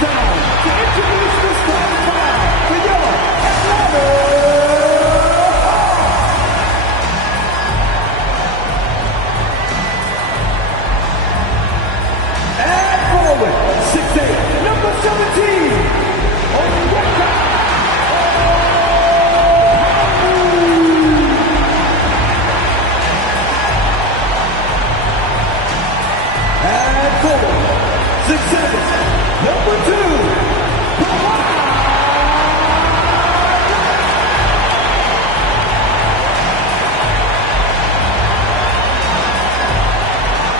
time to introduce the starting five for your Atlanta Hawks. At forward, 6'8", number 17, Onyeka and forward, 6'7", number 2, Kawhi.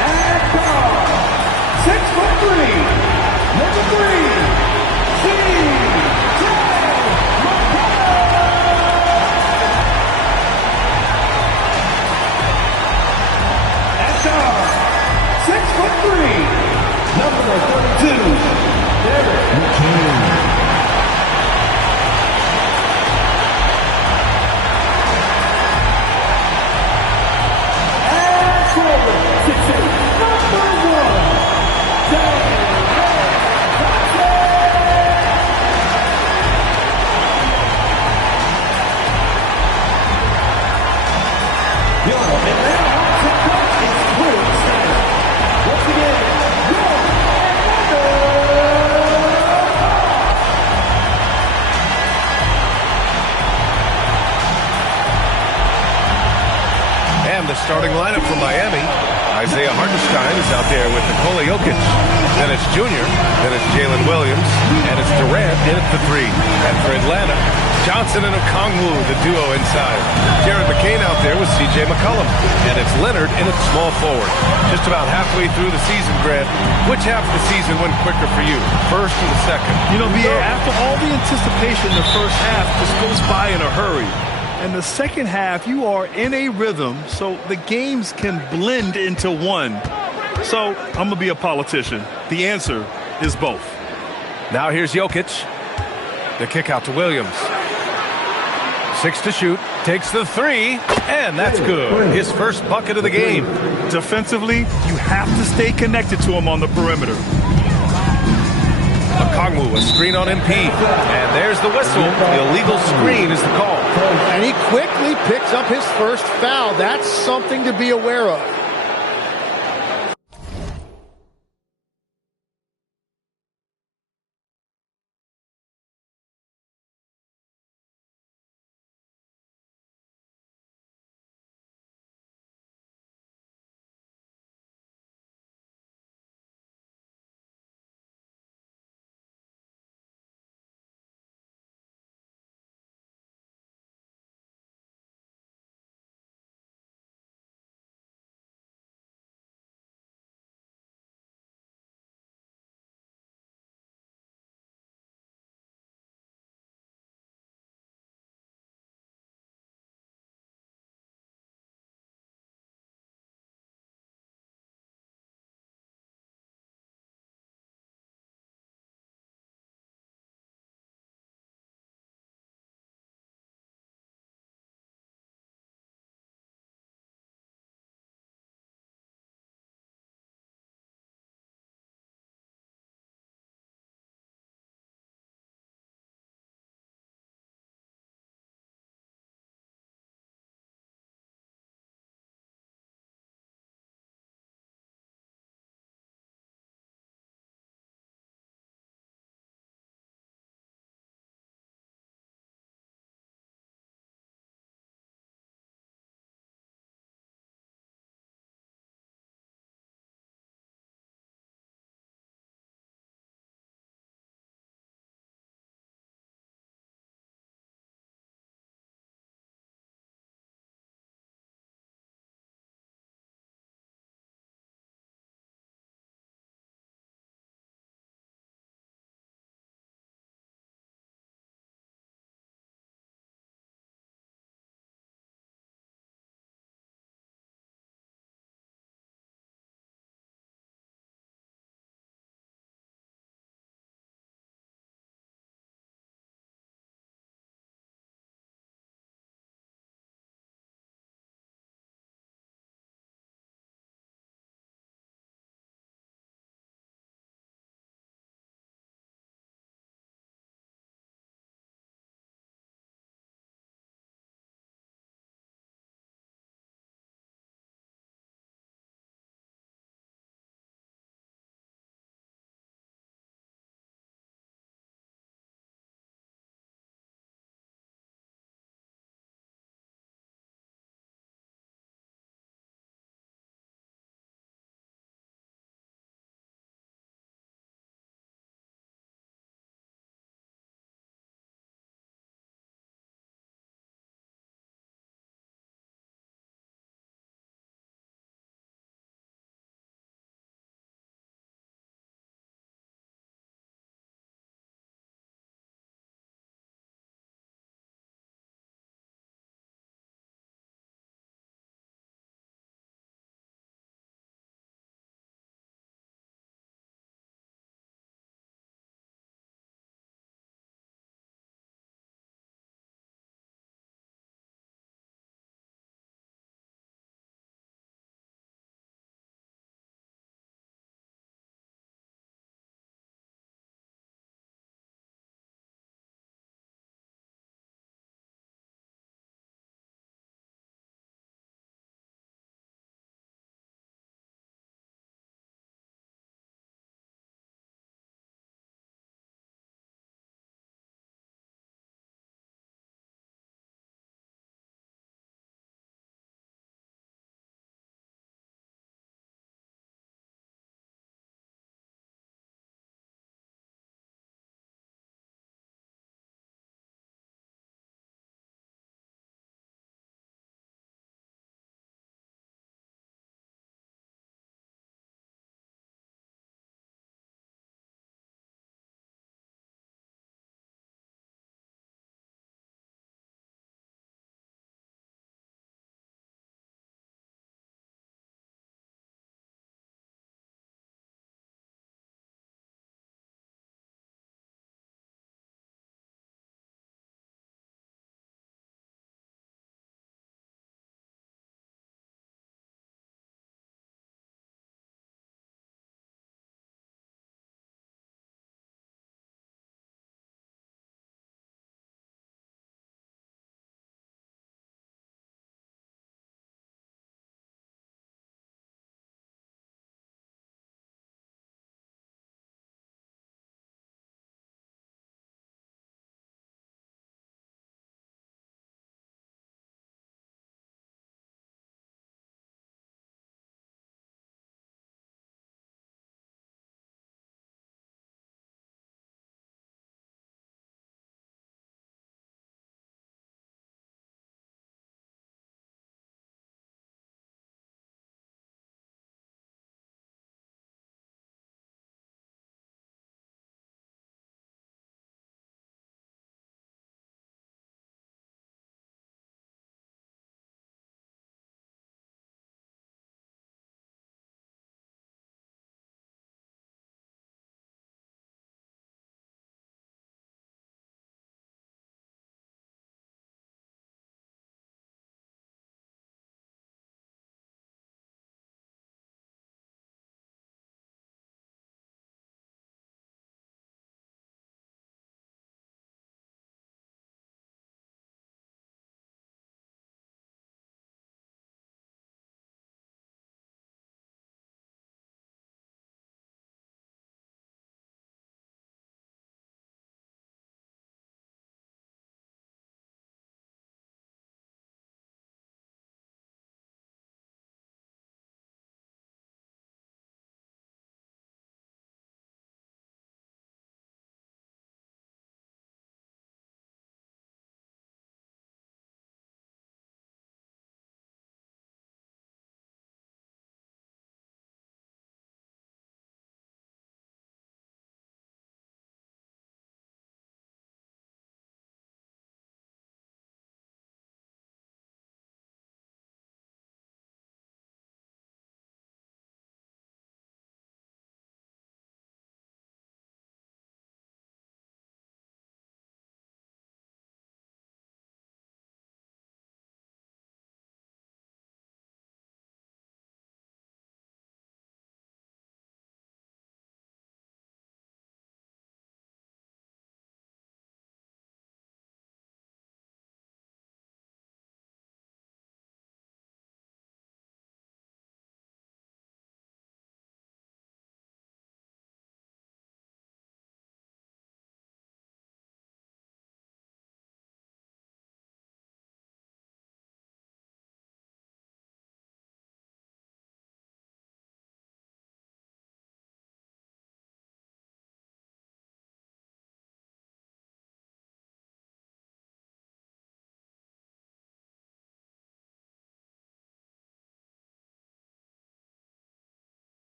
And guard, 6'3", number 3, C.J. McCollum. At guard, 6'3", number 32, Derek McKinnon. And forward, 6'8", number 1, Derek Johnson. Your Atlanta Hawks head coach is Quinn Snyder. Once again, your And the starting lineup for Miami. Isaiah Hartenstein is out there with Nikola Jokic. Then it's Junior. Then it's Jalen Williams. And it's Durant in at the 3. And for Atlanta, Johnson and Okongwu, the duo inside. Jared McCain out there with C.J. McCollum. And it's Leonard in at small forward. Just about halfway through the season, Grant. Which half of the season went quicker for you? First or the second? You know, BA, after all the anticipation, the first half just goes by in a hurry. And the second half, you are in a rhythm, so the games can blend into one. So I'm going to be a politician. The answer is both. Now here's Jokic. The kick out to Williams. 6 to shoot. Takes the 3. And that's good. His first bucket of the game. Defensively, you have to stay connected to him on the perimeter. Okongwu, a screen on MP. And there's the whistle. The illegal screen is the call. And he quickly picks up his first foul. That's something to be aware of.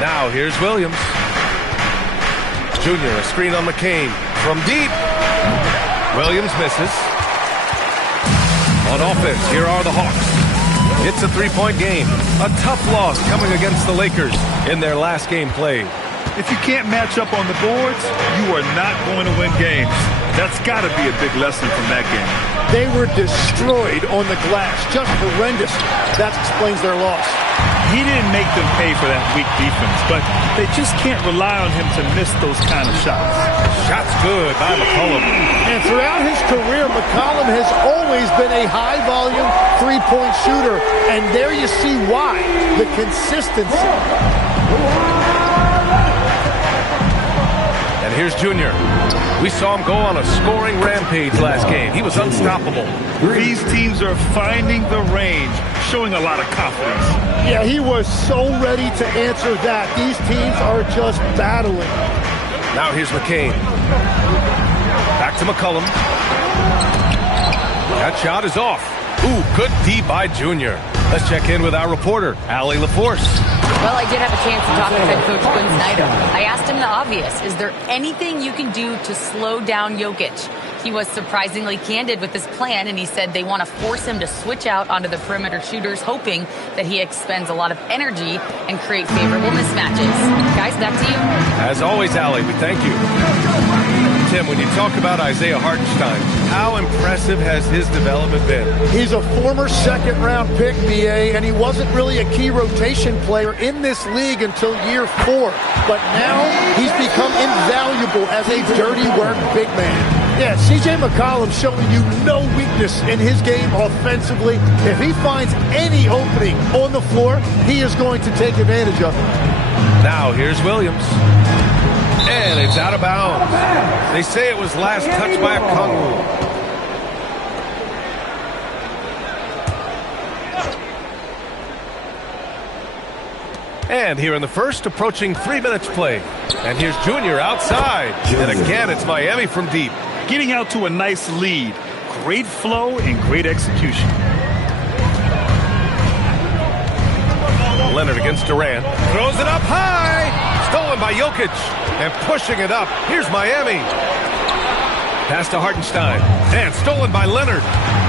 Now here's Williams. Junior, a screen on McCain. From deep. Williams misses. On offense, here are the Hawks. It's a three-point game. A tough loss coming against the Lakers in their last game played. If you can't match up on the boards, you are not going to win games. That's got to be a big lesson from that game. They were destroyed on the glass. Just horrendous. That explains their loss. He didn't make them pay for that weak defense, but they just can't rely on him to miss those kind of shots. Shots good by McCollum. And throughout his career, McCollum has always been a high-volume three-point shooter. And there you see why. The consistency. And here's Junior. We saw him go on a scoring rampage last game. He was unstoppable. These teams are finding the range, showing a lot of confidence. Yeah, he was so ready to answer that. These teams are just battling. Now here's McCain. Back to McCollum. That shot is off. Ooh, good D by Junior. Let's check in with our reporter, Allie LaForce. Well, I did have a chance to talk to head coach Quinn Snyder. I asked him the obvious. Is there anything you can do to slow down Jokic? He was surprisingly candid with his plan, and he said they want to force him to switch out onto the perimeter shooters, hoping that he expends a lot of energy and create favorable mismatches. Guys, back to you. As always, Allie, we thank you. Tim, when you talk about Isaiah Hartenstein, how impressive has his development been? He's a former second-round pick, BA, and he wasn't really a key rotation player in this league until year 4. But now he's become invaluable as a dirty work big man. Yeah, C.J. McCollum showing you no weakness in his game offensively. If he finds any opening on the floor, he is going to take advantage of it. Now here's Williams. And it's out of bounds. They say it was last touched by Okongwu. And here in the first, approaching 3 minutes play. And here's Junior outside. And again, it's Miami from deep. Getting out to a nice lead. Great flow and great execution. Leonard against Durant. Throws it up high. Stolen by Jokic. And pushing it up. Here's Miami. Pass to Hartenstein. And stolen by Leonard.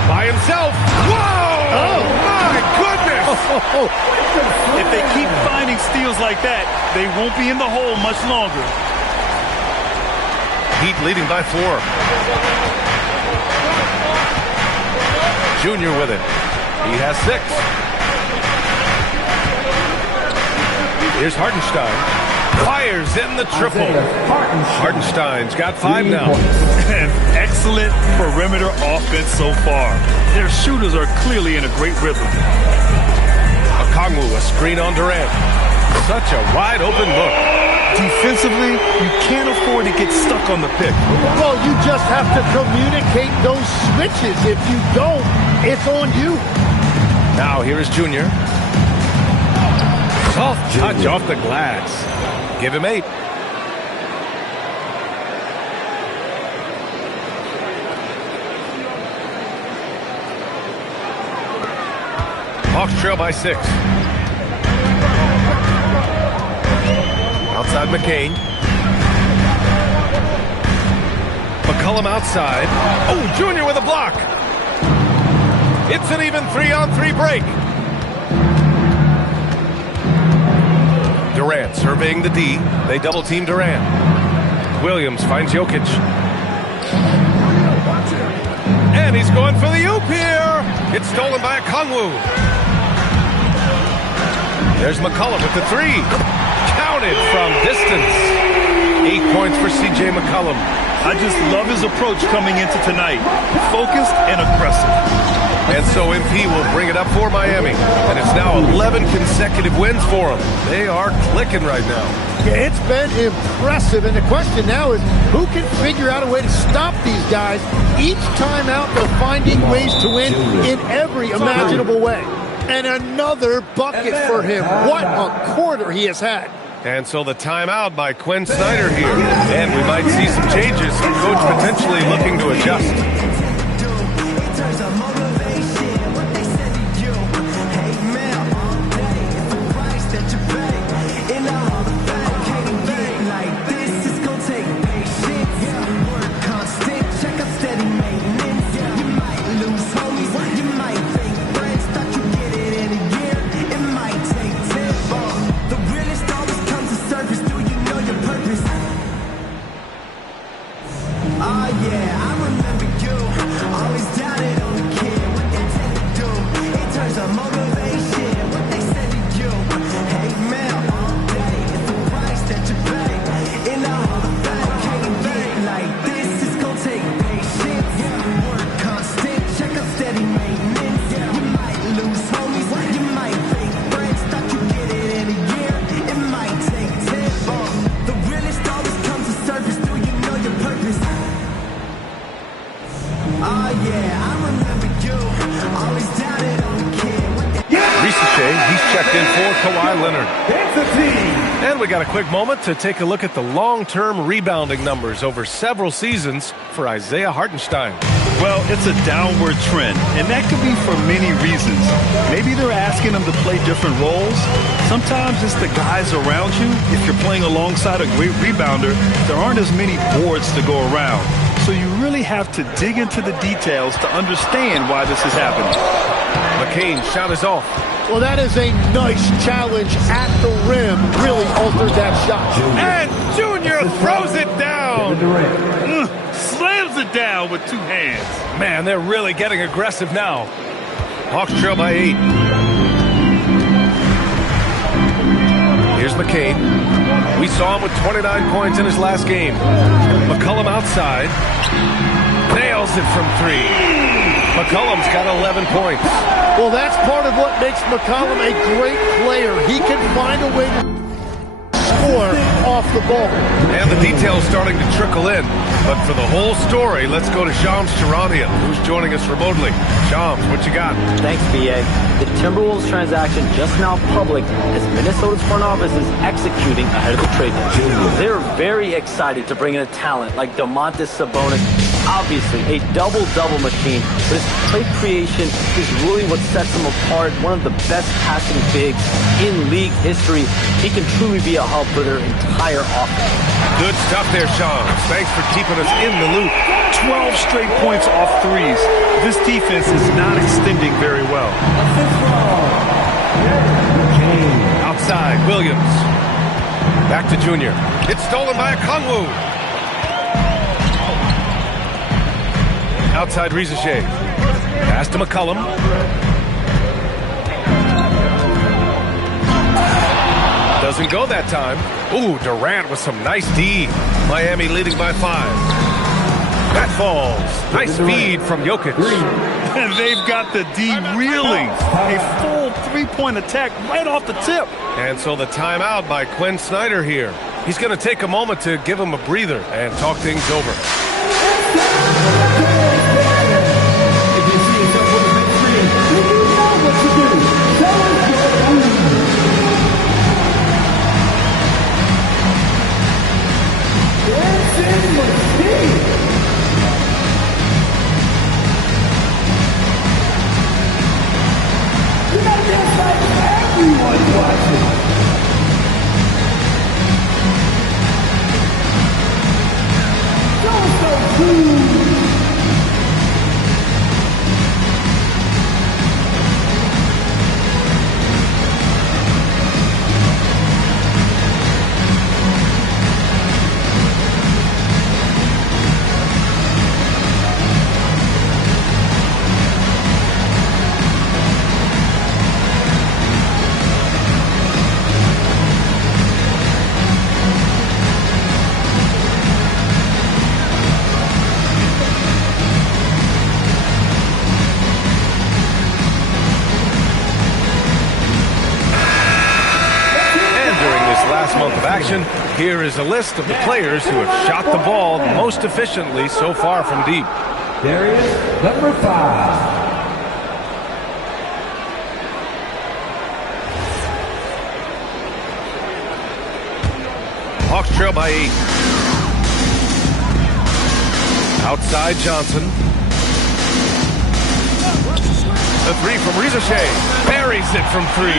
By himself. Whoa! Oh, my goodness! If they keep finding steals like that, they won't be in the hole much longer. Heat leading by 4. Junior with it. He has 6. Here's Hartenstein. Fires in the triple. Hartenstein's got 5 now. And excellent perimeter offense so far. Their shooters are clearly in a great rhythm. Okongwu, a screen on Durant. Such a wide open look. Defensively, you can't afford to get stuck on the pick. Well, you just have to communicate those switches. If you don't, it's on you. Now here is Junior. Soft touch off the glass. Give him 8. Hawks trail by 6. Outside McCain. McCollum outside. Oh, Junior with a block. It's an even 3-on-3 break. Durant surveying the D. They double team Durant. Williams finds Jokic. And he's going for the oop here. It's stolen by Okongwu. There's McCollum with the 3. Counted from distance. 8 points for C.J. McCollum. I just love his approach coming into tonight. Focused and aggressive. And so MP will bring it up for Miami. And it's now 11 consecutive wins for them. They are clicking right now. Yeah, it's been impressive. And the question now is, who can figure out a way to stop these guys? Each time out, they're finding ways to win in every imaginable way. And another bucket for him. What a quarter he has had. And so the timeout by Quinn Snyder here. And we might see some changes. Coach potentially looking to adjust. we got a quick moment to take a look at the long-term rebounding numbers over several seasons for Isaiah Hartenstein. Well, it's a downward trend, and that could be for many reasons. Maybe they're asking him to play different roles. Sometimes it's the guys around you. If you're playing alongside a great rebounder, there aren't as many boards to go around. So you really have to dig into the details to understand why this is happening. McCain shot is off. Well, that is a nice challenge at the rim. Really altered that shot. And Junior throws it down. Slams it down with two hands. Man, they're really getting aggressive now. Hawks trail by 8. Here's McCain. We saw him with 29 points in his last game. McCollum outside. Nails it from 3. McCollum's got 11 points. Well, that's part of what makes McCollum a great player. He can find a way to score off the ball. And the details starting to trickle in. But for the whole story, let's go to Shams Charania, who's joining us remotely. Shams, what you got? Thanks, B.A. The Timberwolves transaction just now public as Minnesota's front office is executing ahead of the trade deadline. They're very excited to bring in a talent like Domantas Sabonis. Obviously, a double-double machine, but his play creation is really what sets him apart. One of the best passing bigs in league history. He can truly be a hub for their entire offense. Good stuff there, Shams. Thanks for keeping us in the loop. 12 straight points off threes. This defense is not extending very well. Outside, Williams. Back to Junior. It's stolen by Okongwu. Outside Rizachet. Pass to McCollum. Doesn't go that time. Ooh, Durant with some nice D. Miami leading by 5. That falls. Nice feed from Jokic. And they've got the D reeling. A full three-point attack right off the tip. And so the timeout by Quinn Snyder here. He's going to take a moment to give him a breather and talk things over. Month of action. Here is a list of the players who have shot the ball most efficiently so far from deep. There is number 5. Hawks trail by 8. Outside Johnson. The 3 from Rizachet. Buries it from 3.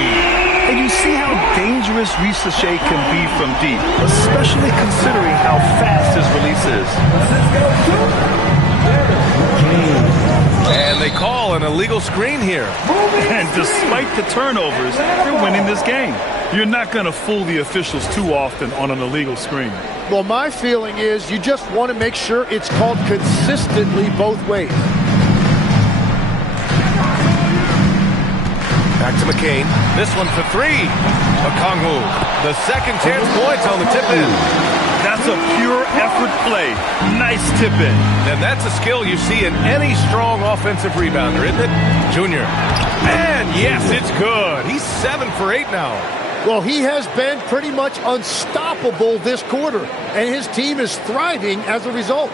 And you see how dangerous Rizachet can be from deep, especially considering how fast his release is. And they call an illegal screen here. And despite the turnovers, they're winning this game. You're not going to fool the officials too often on an illegal screen. Well, my feeling is you just want to make sure it's called consistently both ways. Back to McCain. This one for 3. Okongwu. The second chance points on the tip-in. That's a pure effort play. Nice tip-in. And that's a skill you see in any strong offensive rebounder, isn't it? Junior. And yes, it's good. He's 7 for 8 now. Well, he has been pretty much unstoppable this quarter, and his team is thriving as a result.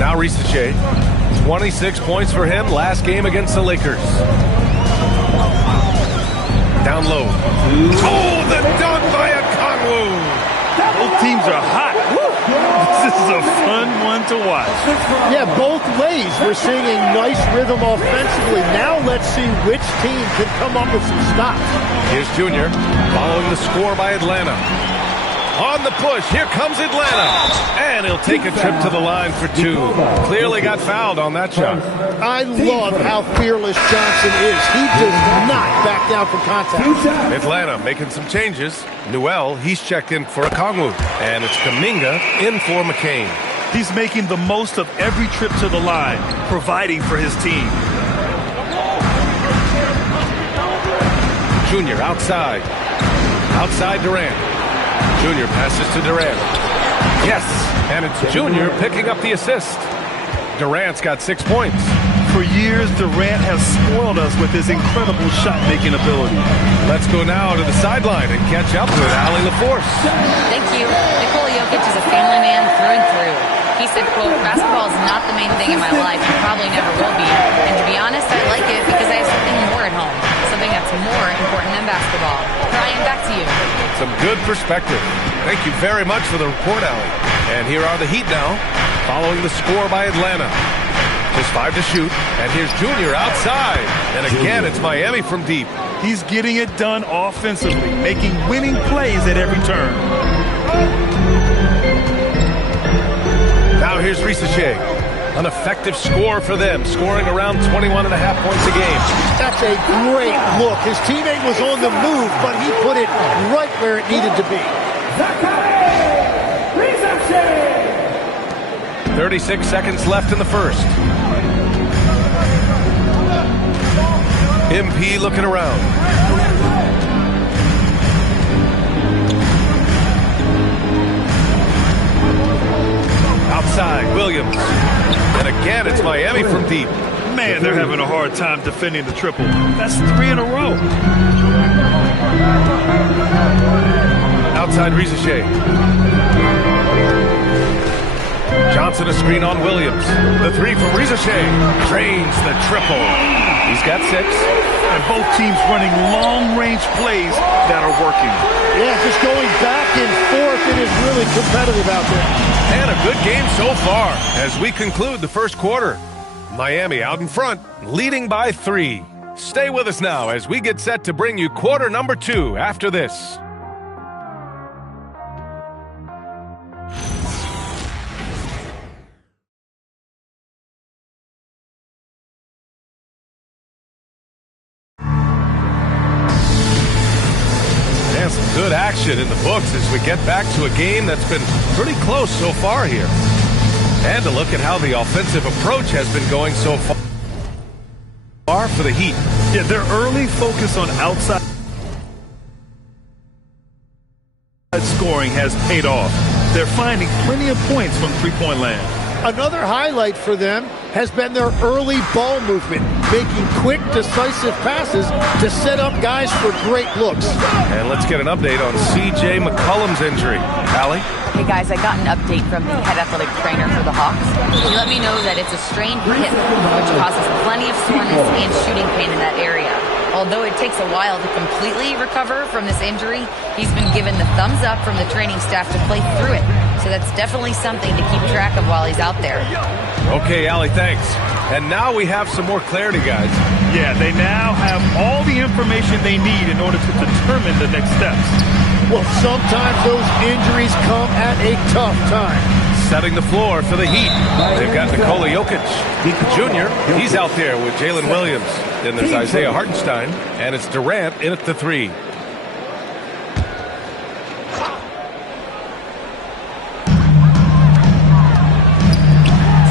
Now Rizachet. 26 points for him last game against the Lakers. down low. Oh, the dunk by Okongwu. Both teams are hot. This is a fun one to watch. Yeah, both ways. We're seeing a nice rhythm offensively. Now let's see which team can come up with some stops. Here's Junior following the score by Atlanta. On the push, here comes Atlanta. And he'll take a trip to the line for two. Clearly got fouled on that shot. I love how fearless Johnson is. He does not back down from contact. Atlanta making some changes. Newell, he's checked in for Okongwu. And it's Kuminga in for McCain. He's making the most of every trip to the line, providing for his team. Junior outside. Outside Durant. Junior passes to Durant. Yes, and it's Junior picking up the assist. Durant's got 6 points. For years, Durant has spoiled us with his incredible shot-making ability. Let's go now to the sideline and catch up with Allie LaForce. Thank you. Nikola Jokic is a family man through and through. He said, quote, "Basketball is not the main thing in my life and probably never will be. And to be honest, I like it because I have something more at home, something that's more important than basketball." Brian, back to you. Some good perspective. Thank you very much for the report, Allie. And here are the Heat now, following the score by Atlanta. Just 5 to shoot, and here's Junior outside. And again, it's Miami from deep. He's getting it done offensively, making winning plays at every turn. Now here's Risacher. An effective score for them, scoring around 21.5 points a game. That's a great look. His teammate was on the move, but he put it right where it needed to be. 36 seconds left in the first. MP looking around. Outside, Williams. And again, it's Miami from deep. Man, they're having a hard time defending the triple. That's 3 in a row. Outside Risacher. Johnson a screen on Williams. The 3 from Risacher. Drains the triple. He's got 6. And both teams running long-range plays that are working. Yeah, just going back and forth. It is really competitive out there. And a good game so far as we conclude the first quarter. Miami out in front, leading by 3. Stay with us now as we get set to bring you quarter number 2 after this. And some good action in the books as we get back to a game that's been pretty close so far here. And to look at how the offensive approach has been going so far for the Heat. Yeah, their early focus on outside scoring has paid off. They're finding plenty of points from three-point land. Another highlight for them has been their early ball movement, making quick, decisive passes to set up guys for great looks. And let's get an update on C.J. McCollum's injury. Allie? Hey guys, I got an update from the head athletic trainer for the Hawks. He let me know that it's a strained hip, which causes plenty of soreness and shooting pain in that area. Although it takes a while to completely recover from this injury, he's been given the thumbs up from the training staff to play through it. So that's definitely something to keep track of while he's out there. Okay, Allie, thanks. And now we have some more clarity, guys. Yeah, they now have all the information they need in order to determine the next steps. Well, sometimes those injuries come at a tough time. Setting the floor for the Heat. They've got Nikola Jokic Jr. He's out there with Jalen Williams. Then there's Isaiah Hartenstein. And it's Durant in at the 3.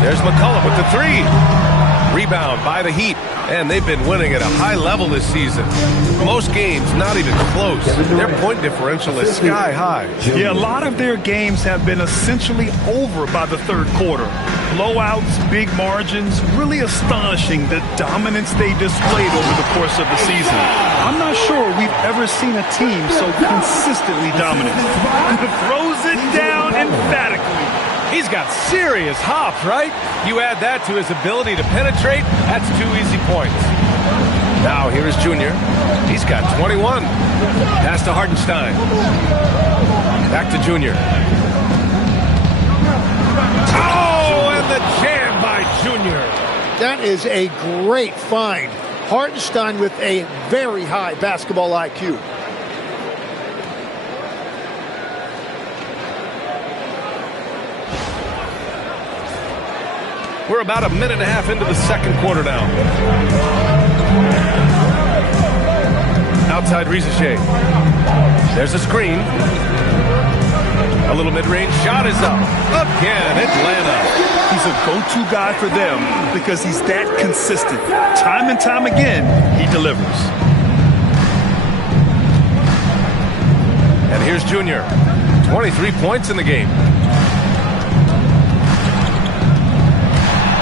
There's McCollum with the 3. Rebound by the Heat. And they've been winning at a high level this season. Most games not even close. Their point differential is sky high. Yeah, a lot of their games have been essentially over by the third quarter. Blowouts, big margins, really astonishing the dominance they displayed over the course of the season. I'm not sure we've ever seen a team so consistently dominant. Throws it down emphatically. He's got serious hop, right? You add that to his ability to penetrate, that's 2 easy points. Now here is Junior. He's got 21. Pass to Hartenstein. Back to Junior. Oh, and the jam by Junior. That is a great find. Hartenstein with a very high basketball IQ. We're about a minute and a half into the second quarter now. Outside Rizachet. There's a screen. A little mid-range shot is up. Again, Atlanta. He's a go-to guy for them because he's that consistent. Time and time again, he delivers. And here's Junior. 23 points in the game.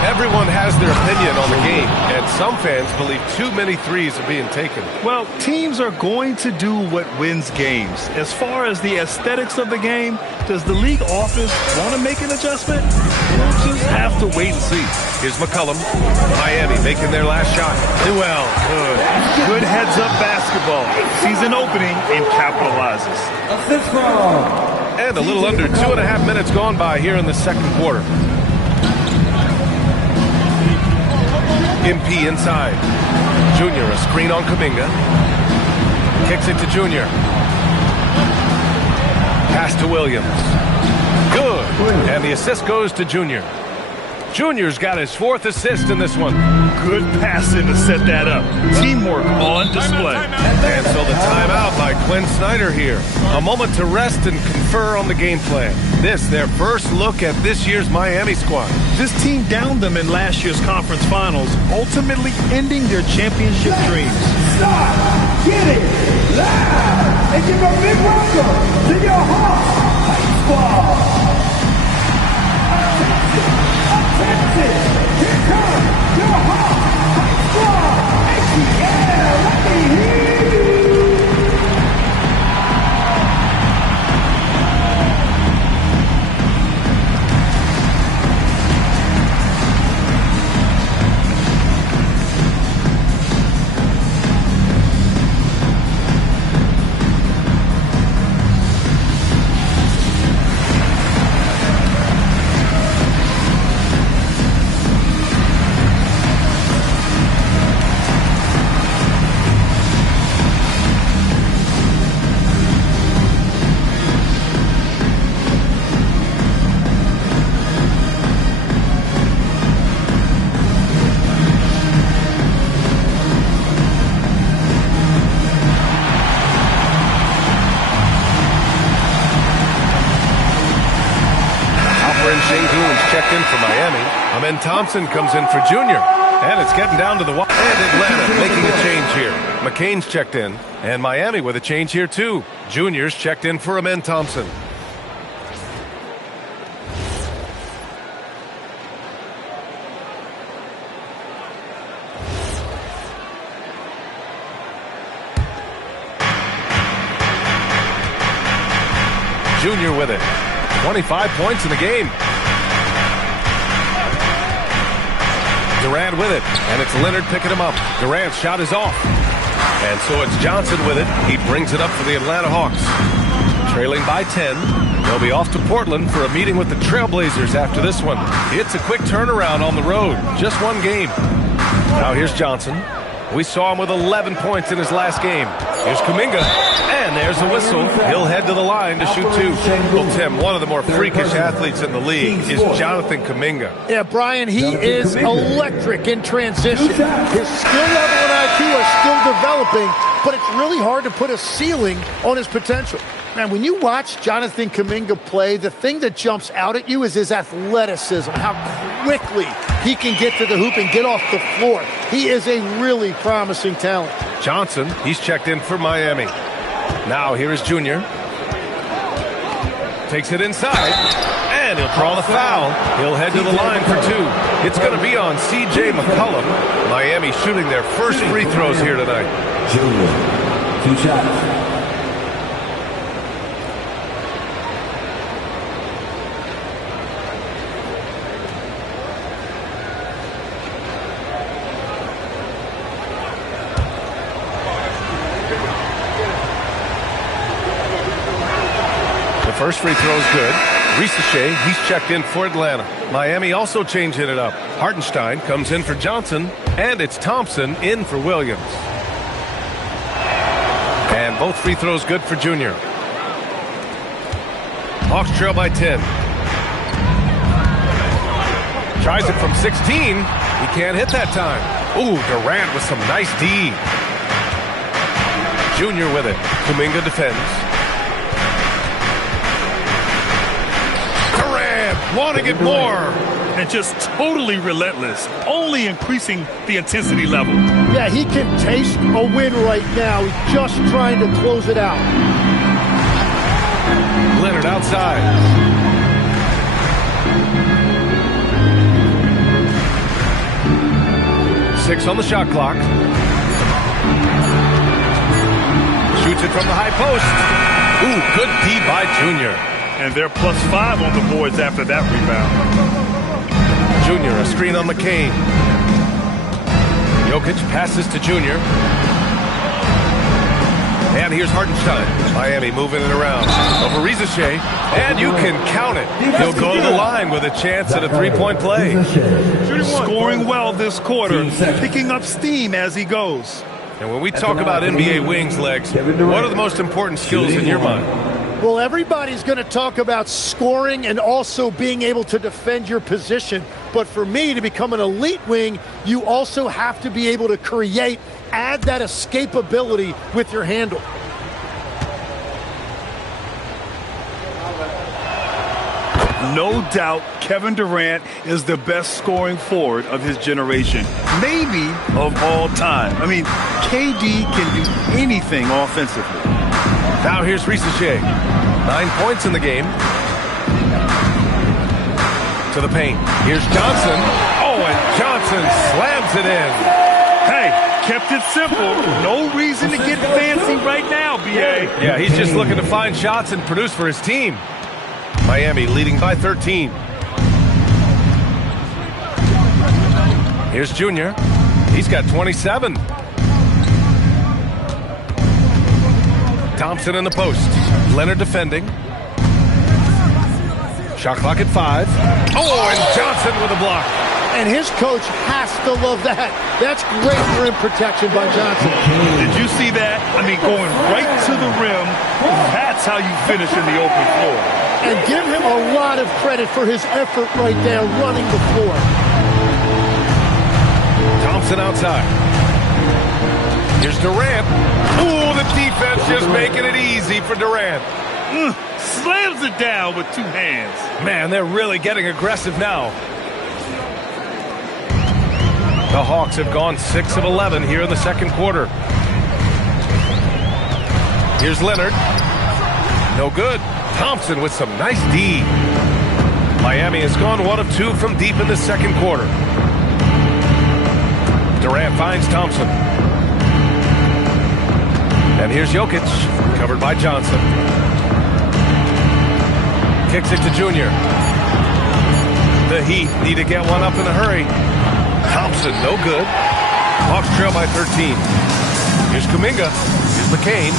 Everyone has their opinion on the game, and some fans believe too many threes are being taken. Well, teams are going to do what wins games. As far as the aesthetics of the game, does the league office want to make an adjustment? We'll just have to wait and see. Here's McCollum. Miami making their last shot. Well, good heads-up basketball. Season opening and capitalizes. And a little under 2.5 minutes gone by here in the second quarter. MP inside. Junior, a screen on Kuminga. Kicks it to Junior. Pass to Williams. Good. And the assist goes to Junior. Junior's got his 4th assist in this one. Good passing to set that up. Teamwork on display. And so the timeout by Quinn Snyder here. A moment to rest and confer on the game plan. This, their first look at this year's Miami squad. This team downed them in last year's conference finals, ultimately ending their championship dreams. Stop, get it, loud, and give a big welcome to your Hawks High Squad. Attention, here comes your Hawks High Squad. ATL, let me hear you. Checked in for Miami. Amen Thompson comes in for Junior. And it's getting down to the wire. And Atlanta making a change here. McCain's checked in. And Miami with a change here too. Junior's checked in for Amen Thompson. Junior with it. 25 points in the game. Durant with it, and it's Leonard picking him up. Durant's shot is off. And so it's Johnson with it. He brings it up for the Atlanta Hawks. Trailing by 10. They'll be off to Portland for a meeting with the Trailblazers after this one. It's a quick turnaround on the road. Just one game. Now here's Johnson. We saw him with 11 points in his last game. Here's Kuminga, and there's a whistle. He'll head to the line to shoot two. Well, Tim, one of the more freakish athletes in the league is Jonathan Kuminga. Yeah, Brian, he is electric in transition. His skill level and IQ are still developing, but it's really hard to put a ceiling on his potential. Man, when you watch Jonathan Kuminga play, the thing that jumps out at you is his athleticism, how quickly he can get to the hoop and get off the floor. He is a really promising talent. Johnson, he's checked in for Miami. Now here is Junior. Takes it inside, and he'll draw the foul. He'll head to the line for two. It's going to be on C.J. McCollum. Miami shooting their first free throws here tonight. Junior, 2 shots. First free throw is good. Risache, he's checked in for Atlanta. Miami also changing it up. Hartenstein comes in for Johnson, and it's Thompson in for Williams. And both free throws good for Junior. Hawks trail by 10. Tries it from 16. He can't hit that time. Ooh, Durant with some nice D. Junior with it. Kuminga defends. Durant wanting it more. And just totally relentless, only increasing the intensity level. Yeah, he can taste a win right now. He's just trying to close it out. Leonard outside. Six on the shot clock. Shoots it from the high post. Ooh, good D by Junior. And they're +5 on the boards after that rebound. Junior, a screen on McCain. Jokic passes to Junior. And here's Hartenstein. Miami moving it around. Over Risache. And you can count it. He'll go to the line with a chance at a three-point play. Scoring well this quarter. Picking up steam as he goes. And when we talk about NBA wings, Legs, what are the most important skills in your mind? Well, everybody's going to talk about scoring and also being able to defend your position. But for me, to become an elite wing, you also have to be able to create, add that escapability with your handle. No doubt Kevin Durant is the best scoring forward of his generation, maybe of all time. I mean, KD can do anything offensively. Now here's Risache. 9 points in the game. To the paint. Here's Johnson. Oh, and Johnson slams it in. Hey, kept it simple. No reason to get fancy right now, B.A. Yeah, he's just looking to find shots and produce for his team. Miami leading by 13. Here's Junior. He's got 27. Thompson in the post. Leonard defending. Shot clock at 5. Oh, and Johnson with a block. And his coach has to love that. That's great rim protection by Johnson. Did you see that? I mean, going right to the rim. That's how you finish in the open floor. And give him a lot of credit for his effort right there running the floor. Thompson outside. Here's Durant. Ooh, the defense just making it easy for Durant. Slams it down with 2 hands. Man, they're really getting aggressive now. The Hawks have gone 6 of 11 here in the second quarter. Here's Leonard. No good. Thompson with some nice D. Miami has gone 1 of 2 from deep in the second quarter. Durant finds Thompson. And here's Jokic, covered by Johnson. Kicks it to Junior. The Heat need to get one up in a hurry. Thompson, no good. Hawks trail by 13. Here's Kuminga. Here's McCain.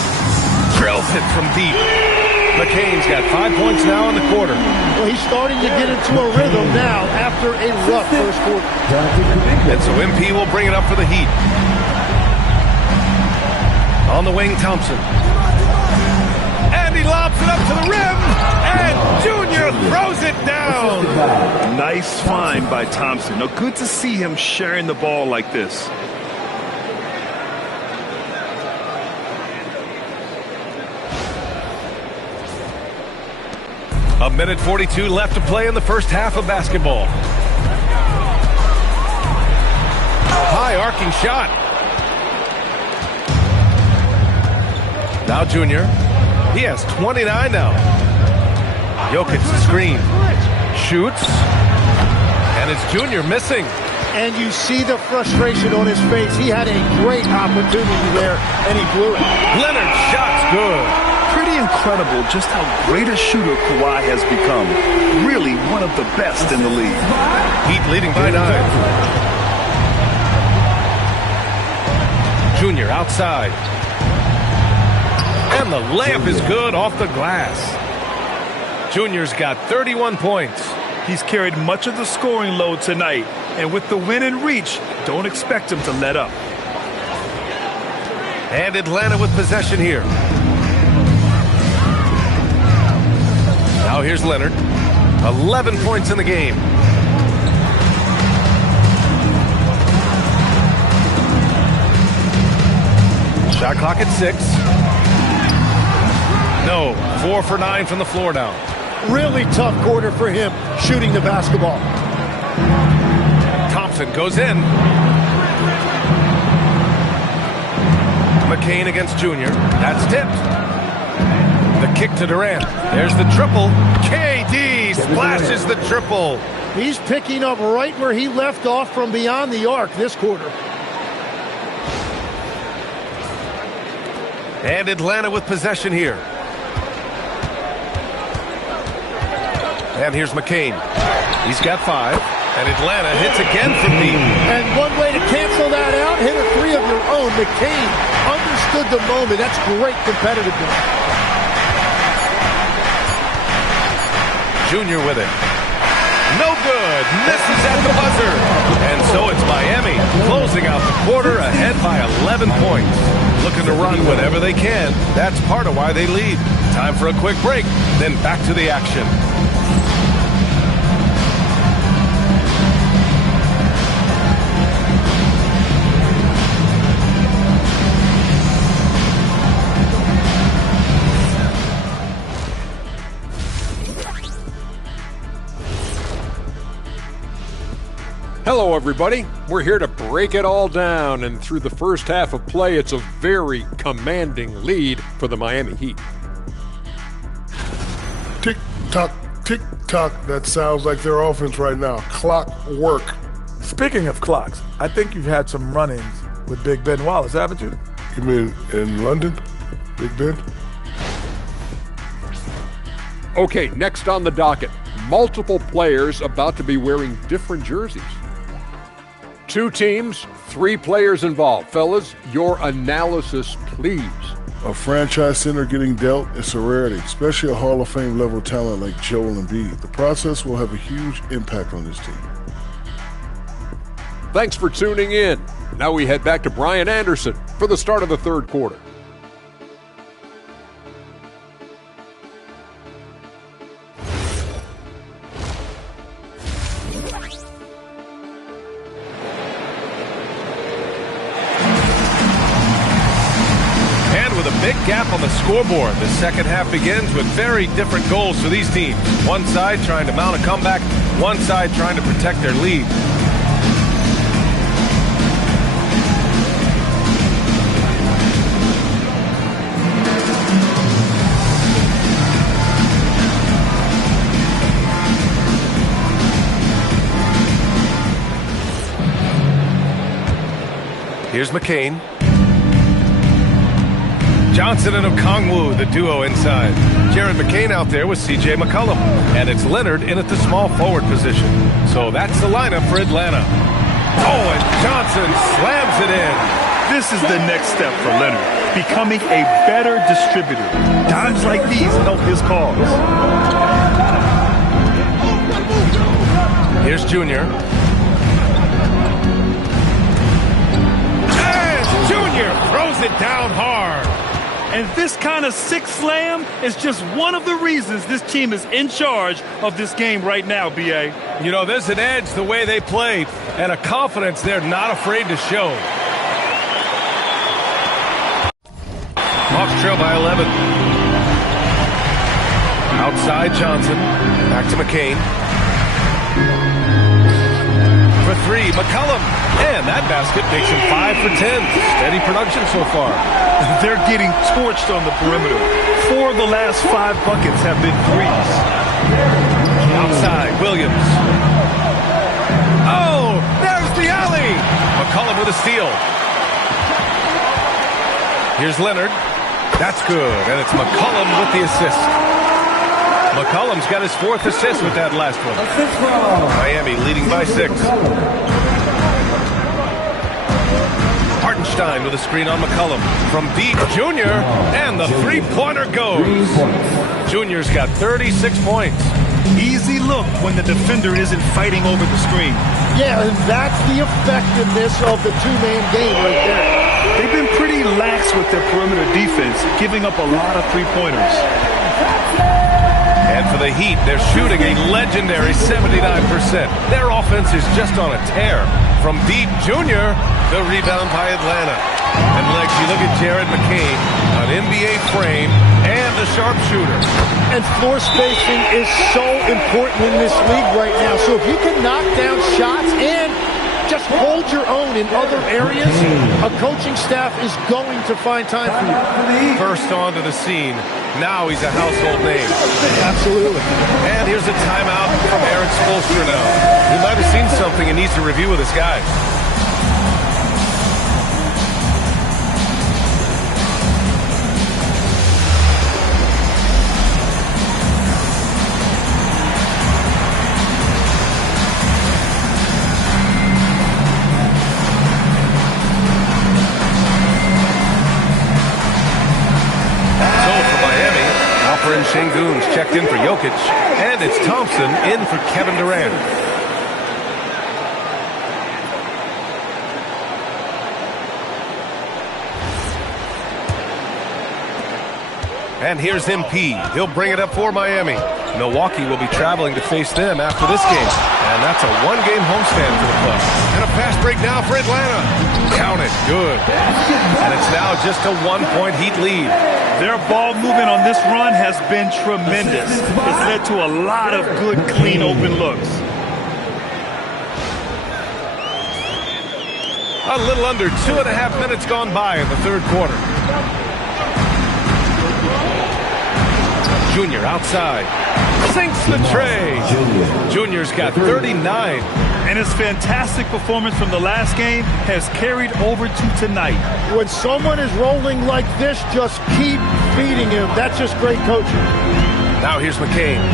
Drills it from deep. McCain's got 5 points now in the quarter. Well, he's starting to get into a rhythm now after a rough first quarter. And so MP will bring it up for the Heat. On the wing, Thompson. And he lobs it up to the rim. And Junior throws it down. Nice find by Thompson. Now, good to see him sharing the ball like this. A minute 42 left to play in the first half of basketball. High arcing shot. Now Junior. He has 29 now. Jokic screen. Shoots. And it's Junior missing. And you see the frustration on his face. He had a great opportunity there, and he blew it. Leonard's shot's good. Pretty incredible just how great a shooter Kawhi has become. Really one of the best in the league. Heat leading by 9. Junior outside. And the layup is good off the glass. Junior's got 31 points. He's carried much of the scoring load tonight, and with the win in reach, don't expect him to let up. And Atlanta with possession here. Now here's Leonard. 11 points in the game. Shot clock at 6. No, 4 for 9 from the floor now. Really tough quarter for him shooting the basketball. Thompson goes in. McCain against Junior. That's tipped. The kick to Durant. There's the triple. KD splashes the triple. He's picking up right where he left off from beyond the arc this quarter. And Atlanta with possession here. And here's McCain. He's got 5. And Atlanta hits again from deep. And one way to cancel that out, hit a 3 of your own. McCain understood the moment. That's great competitiveness. Junior with it. No good. Misses at the buzzer. And so it's Miami closing out the quarter ahead by 11 points. Looking to run whenever they can. That's part of why they lead. Time for a quick break, then back to the action. Hello, everybody. We're here to break it all down, and through the first half of play, it's a very commanding lead for the Miami Heat. Tick-tock, tick-tock. That sounds like their offense right now. Clock work. Speaking of clocks, I think you've had some run-ins with Big Ben Wallace, haven't you? You mean in London, Big Ben? Okay, next on the docket, multiple players about to be wearing different jerseys. 2 teams, 3 players involved. Fellas, your analysis, please. A franchise center getting dealt is a rarity, especially a Hall of Fame level talent like Joel Embiid. The process will have a huge impact on this team. Thanks for tuning in. Now we head back to Brian Anderson for the start of the third quarter. Big gap on the scoreboard. The second half begins with very different goals for these teams. One side trying to mount a comeback, one side trying to protect their lead. Here's McCain. Johnson and Okongwu, the duo inside. Jared McCain out there with C.J. McCollum. And it's Leonard in at the small forward position. So that's the lineup for Atlanta. Oh, and Johnson slams it in. This is the next step for Leonard, becoming a better distributor. Dimes like these help his cause. Here's Junior. And Junior throws it down hard. And this kind of sick slam is just one of the reasons this team is in charge of this game right now, B.A. You know, there's an edge the way they play and a confidence they're not afraid to show. Hawks trail by 11. Outside Johnson. Back to McCain. For 3, McCollum. And that basket makes him 5 for 10. Steady production so far. They're getting torched on the perimeter. 4 of the last 5 buckets have been threes. Outside, Williams. Oh, there's the alley. McCollum with a steal. Here's Leonard. That's good, and it's McCollum with the assist. McCollum's got his 4th assist with that last one. Miami leading by 6. Hartenstein with a screen on McCollum. From deep, Junior, and the three-pointer goes. Junior's got 36 points. Easy look when the defender isn't fighting over the screen. Yeah, and that's the effectiveness of the two-man game right there. They've been pretty lax with their perimeter defense, giving up a lot of three-pointers. And for the Heat, they're shooting a legendary 79%. Their offense is just on a tear. From deep, Junior, the rebound by Atlanta. And Lex, you look at Jared McCain, an NBA frame, and a sharpshooter. And floor spacing is so important in this league right now. So if you can knock down shots and just hold your own in other areas, a coaching staff is going to find time for you. First onto the scene. Now he's a household name. Absolutely. And here's a timeout from Erik Spoelstra now. He might have seen something and needs to review with his guys. And Şengün's checked in for Jokic, and it's Thompson in for Kevin Durant. And here's MP. He'll bring it up for Miami. Milwaukee will be traveling to face them after this game. And that's a one-game homestand for the club. And a fast break now for Atlanta. Count it. Good. And it's now just a one-point Heat lead. Their ball movement on this run has been tremendous. It's led to a lot of good, clean, open looks. A little under 2.5 minutes gone by in the third quarter. Junior outside. Sinks the tray. Junior's got 39. And his fantastic performance from the last game has carried over to tonight. When someone is rolling like this, just keep feeding him. That's just great coaching. Now here's McCain.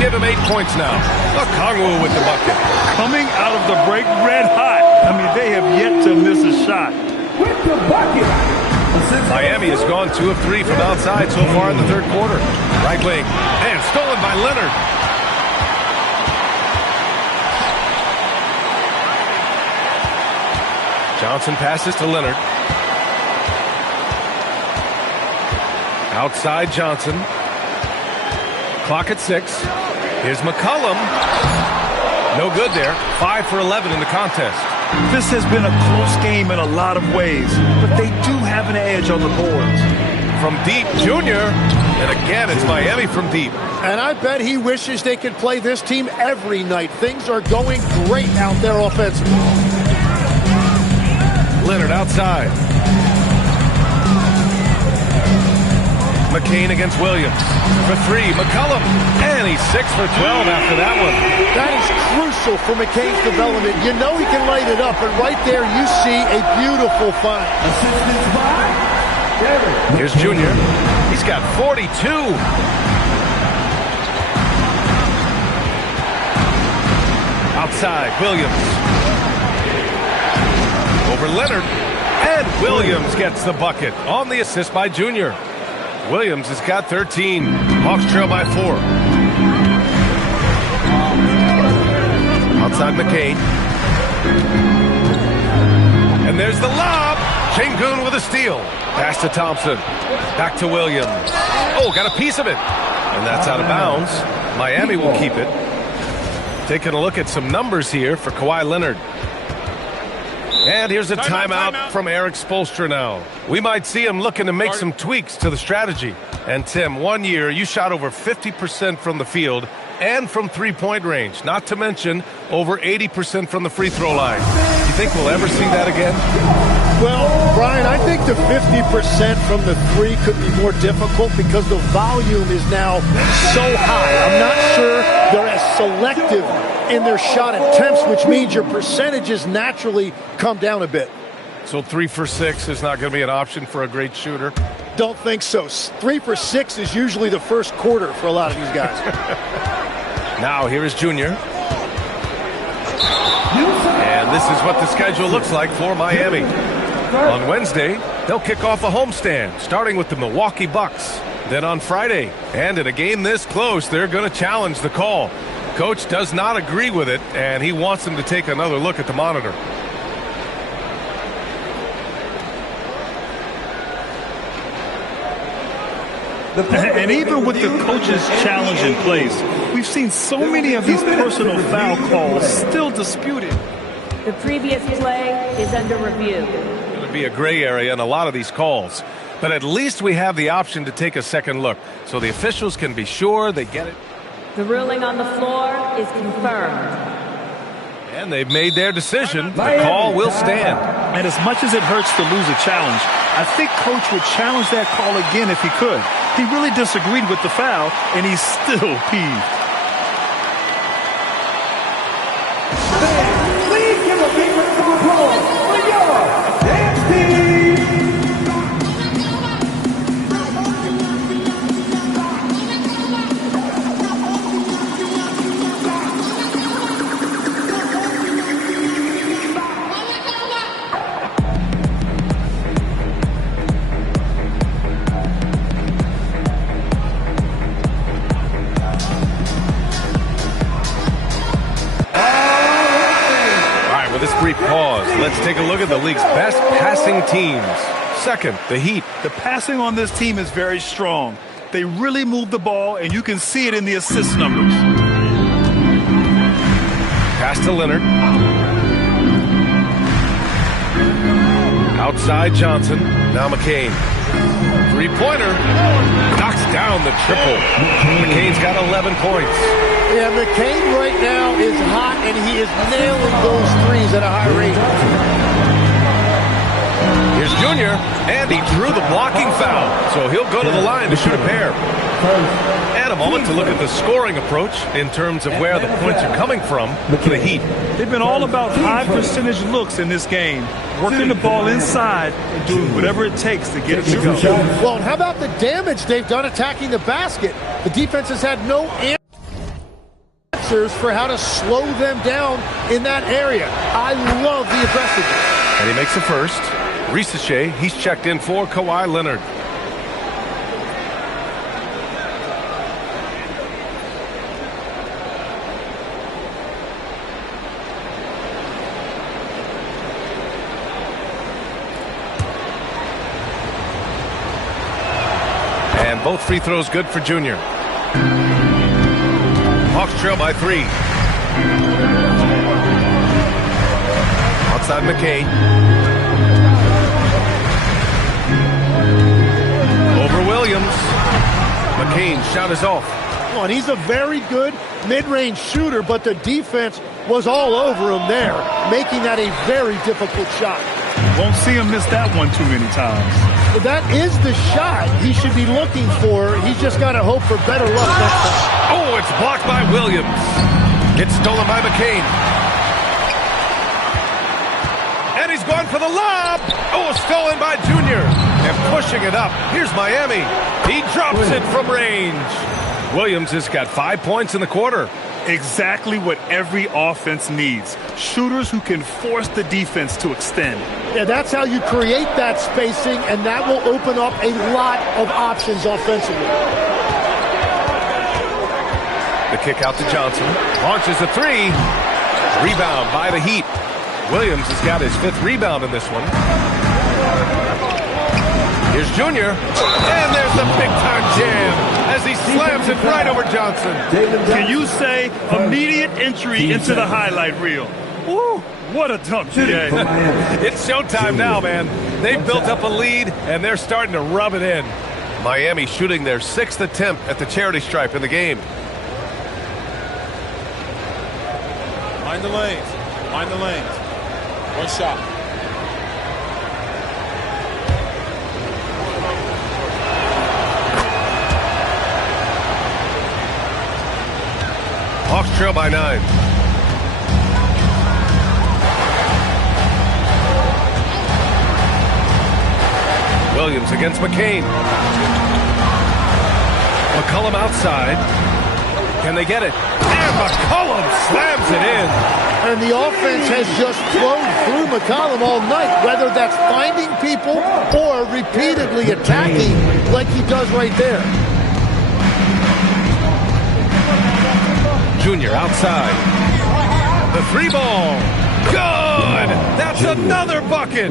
Give him 8 points now. Okongwu with the bucket. Coming out of the break red hot. I mean, they have yet to miss a shot. With the bucket. Miami has gone 2 of 3 from outside so far in the third quarter. Right wing. And stolen by Leonard. Johnson passes to Leonard. Outside Johnson. Clock at 6. Here's McCollum. No good there. 5 for 11 in the contest. This has been a close game in a lot of ways, but they do have an edge on the boards. From deep, Junior. And again, it's Miami from deep. And I bet he wishes they could play this team every night. Things are going great out there offensively. Leonard outside. McCain against Williams. For 3, McCollum. And he's 6 for 12 after that one. That is crucial for McCain's development. You know he can light it up, and right there you see a beautiful find. Here's Junior. He's got 42. Outside, Williams. Over Leonard. And Williams gets the bucket on the assist by Junior. Williams has got 13. Hawks trail by 4. Outside McCain. And there's the lob. Şengün with a steal. Pass to Thompson. Back to Williams. Oh, got a piece of it. And that's out of bounds. Miami will keep it. Taking a look at some numbers here for Kawhi Leonard. And here's a timeout from Erik Spoelstra now. We might see him looking to make some tweaks to the strategy. And Tim, 1 year, you shot over 50% from the field and from three-point range, not to mention over 80% from the free throw line. You think we'll ever see that again? Well, Brian, I think the 50% from the 3 could be more difficult because the volume is now so high. I'm not sure they're as selective in their shot attempts, which means your percentages naturally come down a bit. So 3 for 6 is not going to be an option for a great shooter? Don't think so. 3 for 6 is usually the first quarter for a lot of these guys. Now here is Junior. And this is what the schedule looks like for Miami. On Wednesday, they'll kick off a homestand, starting with the Milwaukee Bucks. than on Friday. And in a game this close, they're going to challenge the call. Coach does not agree with it, and he wants them to take another look at the monitor. And even with the coach's challenge in place, we've seen so many of these personal foul calls still disputed. The previous play is under review. Going to be a gray area in a lot of these calls. But at least we have the option to take a second look, so the officials can be sure they get it. The ruling on the floor is confirmed. And they've made their decision. The call will stand. And as much as it hurts to lose a challenge, I think Coach would challenge that call again if he could. He really disagreed with the foul, and he's still peeved. Please give a big round of applause for your dance team. Brief pause. Let's take a look at the league's best passing teams. Second, the Heat. The passing on this team is very strong. They really move the ball, and you can see it in the assist numbers. Pass to Leonard. Outside Johnson. Now McCain. Three-pointer. Knocks down the triple. McCain's got 11 points. Yeah, McCain right now is hot, and he is nailing those threes at a high rate. Here's Junior, and he drew the blocking foul, so he'll go to the line to shoot a pair. And a moment to look at the scoring approach in terms of where the points are coming from for the Heat. They've been all about high percentage looks in this game, working the ball inside and doing whatever it takes to get it to go. Well, and how about the damage they've done attacking the basket? The defense has had no answers for how to slow them down in that area. I love the aggressiveness. And he makes the first. Risache, he's checked in for Kawhi Leonard. And both free throws good for Junior. Hawks trail by 3. Outside McCain. Over Williams. McCain's shot is off. And he's a very good mid-range shooter, but the defense was all over him there, making that a very difficult shot. Won't see him miss that one too many times. That is the shot he should be looking for. He's just got to hope for better luck next time. Oh, it's blocked by Williams. It's stolen by McCain. And he's gone for the lob. Oh, stolen by Junior. And pushing it up. Here's Miami. He drops it from range. Williams has got 5 points in the quarter. Exactly what every offense needs. Shooters who can force the defense to extend. Yeah, that's how you create that spacing, and that will open up a lot of options offensively. The kick out to Johnson. Launches a 3. Rebound by the Heat. Williams has got his 5th rebound in this one. Here's Junior. And there's the big-time jam as he slams it right over Johnson. Can you say immediate entry into the highlight reel? Woo, what a dunk, GA. It's showtime now, man. They've built up a lead, and they're starting to rub it in. Miami shooting their 6th attempt at the charity stripe in the game. Mind the lanes. Mind the lanes. One shot. Hawks trail by 9. Williams against McCain. McCollum outside. Can they get it? And McCollum slams it in. And the offense has just flowed through McCollum all night, whether that's finding people or repeatedly attacking like he does right there. Junior outside. The three ball. Good! That's another bucket.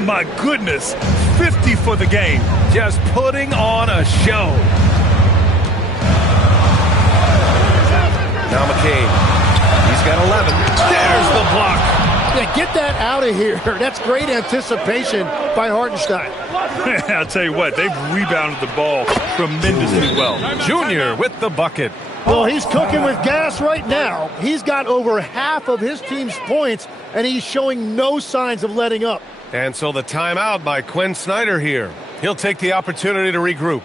My goodness, 50 for the game. Just putting on a show. Now McCain. He's got 11. There's the block. Yeah, get that out of here. That's great anticipation by Hartenstein. I'll tell you what, they've rebounded the ball tremendously well. Junior with the bucket. Well, he's cooking with gas right now. He's got over half of his team's points, and he's showing no signs of letting up. And so the timeout by Quinn Snyder here. He'll take the opportunity to regroup.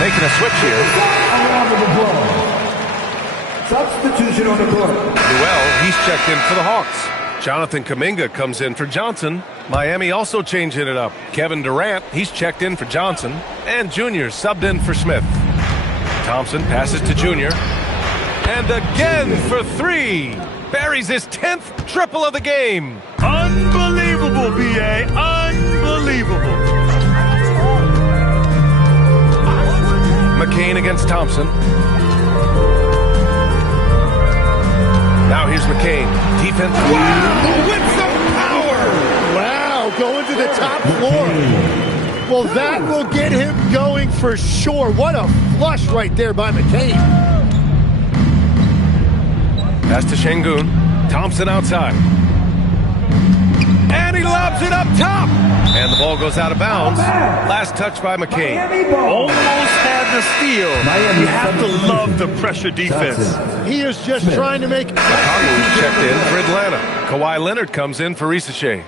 Making a switch here. Substitution on the court. Newell, he's checked in for the Hawks. Jonathan Kuminga comes in for Johnson. Miami also changing it up. Kevin Durant, he's checked in for Johnson. And Junior subbed in for Smith. Thompson passes to Junior. And again for three. Buries his 10th triple of the game. Unbelievable, B.A. Unbelievable. McCain against Thompson. Now here's McCain. Defense. Wow! With some power! Wow, going to the top floor. Well, that will get him going for sure. What a flush right there by McCain. Pass to Şengün. Thompson outside. And he lobs it up top. And the ball goes out of bounds. Last touch by McCain. Almost had the steal. You have to love the pressure defense. He is just trying to make... Conley's checked in for Atlanta. Kawhi Leonard comes in for Risacher.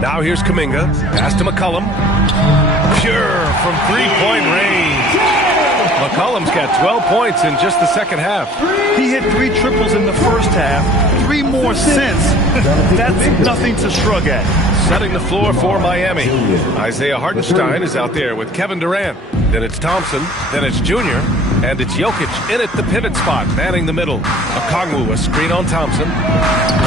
Now here's Kuminga. Pass to McCollum. Pure from three-point range. McCollum's got 12 points in just the second half. He hit 3 triples in the first half, 3 more since. That's nothing to shrug at. Setting the floor for Miami. Isaiah Hartenstein is out there with Kevin Durant. Then it's Thompson. Then it's Junior. And it's Jokic in at the pivot spot, manning the middle. Okongwu, a screen on Thompson.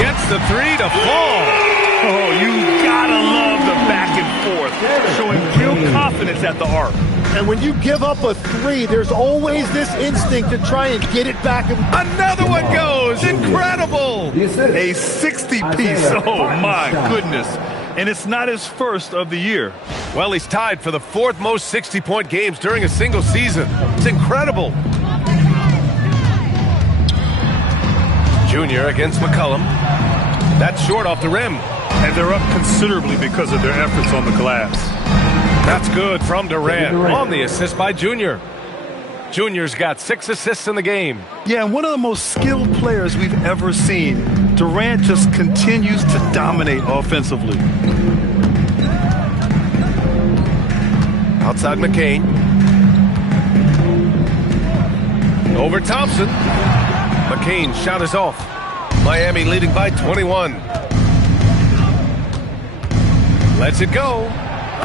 Gets the three to fall. Oh, you gotta love the back and forth, showing real confidence at the arc. And when you give up a 3, there's always this instinct to try and get it back. Another one goes. Incredible. A 60-piece. Oh, my goodness. And it's not his first of the year. Well, he's tied for the 4th most 60-point games during a single season. It's incredible. Junior against McCollum. That's short off the rim. And they're up considerably because of their efforts on the glass. That's good from Durant on the assist by Junior. Junior's got 6 assists in the game. Yeah, and one of the most skilled players we've ever seen. Durant just continues to dominate offensively. Outside McCain. Over Thompson. McCain shot is off. Miami leading by 21. Lets it go.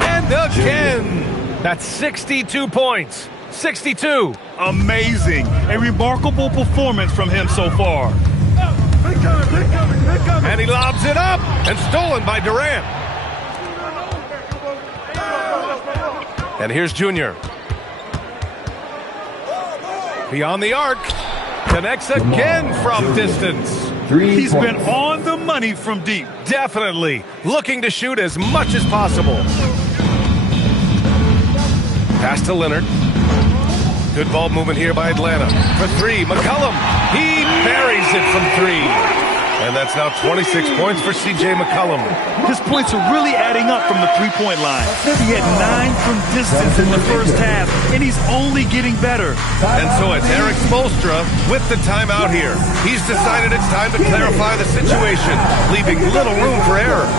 And again. That's 62 points. 62. Amazing. A remarkable performance from him so far. And he lobs it up. And stolen by Durant. And here's Junior. Beyond the arc. Connects again from distance. He's been on the money from deep. Definitely. Looking to shoot as much as possible. Pass to Leonard. Good ball movement here by Atlanta. For three, McCollum. He buries it from three. And that's now 26 points for C.J. McCollum. His points are really adding up from the three-point line. He had 9 from distance in the first half, and he's only getting better. And so it's Eric Spoelstra with the timeout here. He's decided it's time to clarify the situation, leaving little room for error.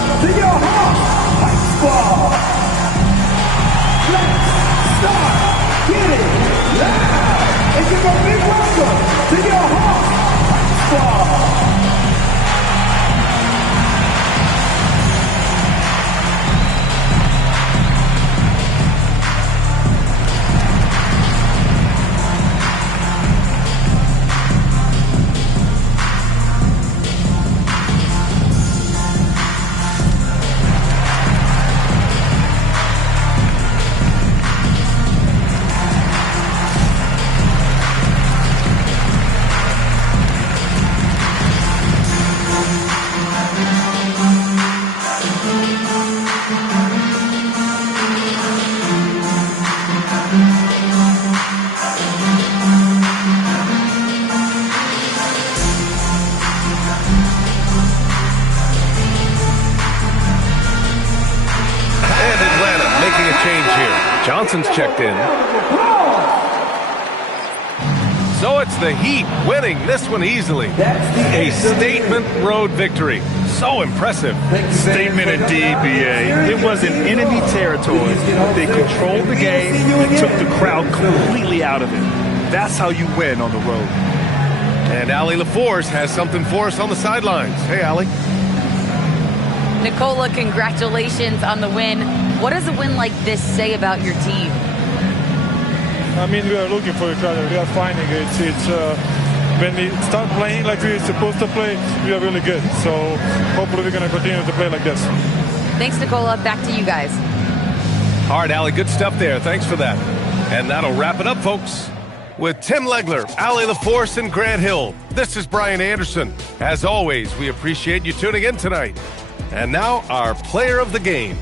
It's a big welcome to your Hawks Squad. Johnson's checked in. So it's the Heat winning this one easily. A statement road victory. So impressive. Statement indeed, BA. It was in enemy territory. They controlled the game and took the crowd completely out of it. That's how you win on the road. And Allie LaForce has something for us on the sidelines. Hey, Allie. Nikola, congratulations on the win. What does a win like this say about your team? I mean, we are looking for each other. We are finding it. When we start playing like we're supposed to play, we are really good. So hopefully we're going to continue to play like this. Thanks, Nikola. Back to you guys. All right, Allie, good stuff there. Thanks for that. And that'll wrap it up, folks. With Tim Legler, Allie LaForce, and Grant Hill, this is Brian Anderson. As always, we appreciate you tuning in tonight. And now, our player of the game.